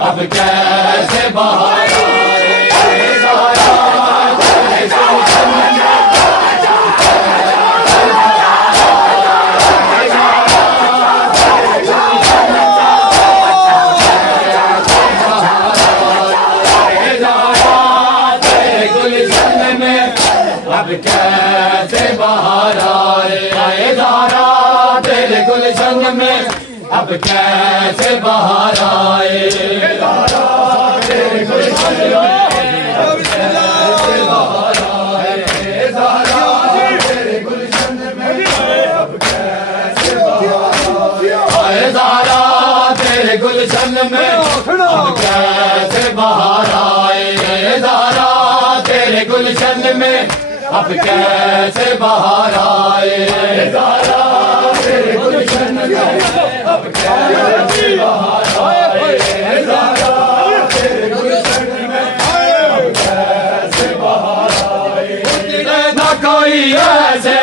अब कैसे बाहर अब कैसे बाहर आए ज़ारा तेरे गुलशन में अब कैसे बाहर आए ज़ारा तेरे गुलशन में अब कैसे बाहर आए ज़ारा तेरे गुलशन में अब कैसे बाहर आए ज़ारा तेरे गुलशन में अब कैसे बाहर आए ज़ारा तेरे गुलशन में अब कैसे बाहर आए ज़ारा तेरे गुलशन में अब कैसे बाहर आए ज़ारा तेरे गुलशन में अब कैसे बाहर आए ना कोई ऐसे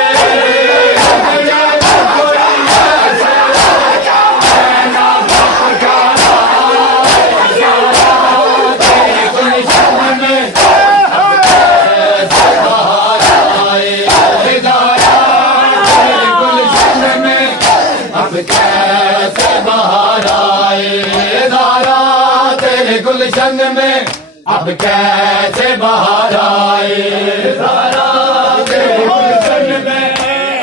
कैसे बाहर आए ज़ारा तेरे गुलशन में अब कैसे बाहर आए ज़ारा तेरे गुलशन में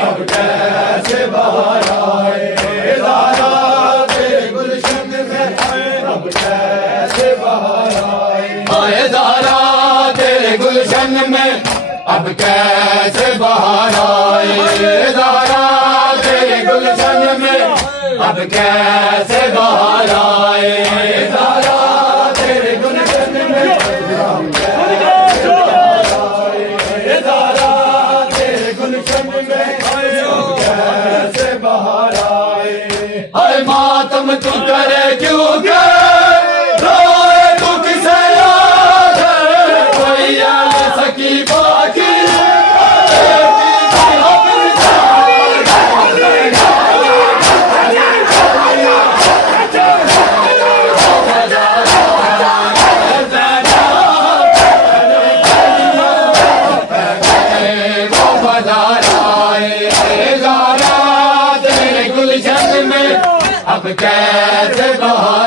अब कैसे बाहर आए ज़ारा तेरे गुलशन में अब कैसे बाहर आए ज़ारा तेरे गुलशन में अब कैसे बाहर आए ज़ारा तेरे गुलशन में अब कैसे बाहर आए ज़ारा तेरे गुलशन में अब कैसे बाहर आए ज़ारा तेरे गुलशन में अब कैसे बाहर आए हर मातम तू करे क्यों रोए तू किसे याद कोई याद सकी बाकी अब कैसे बाहर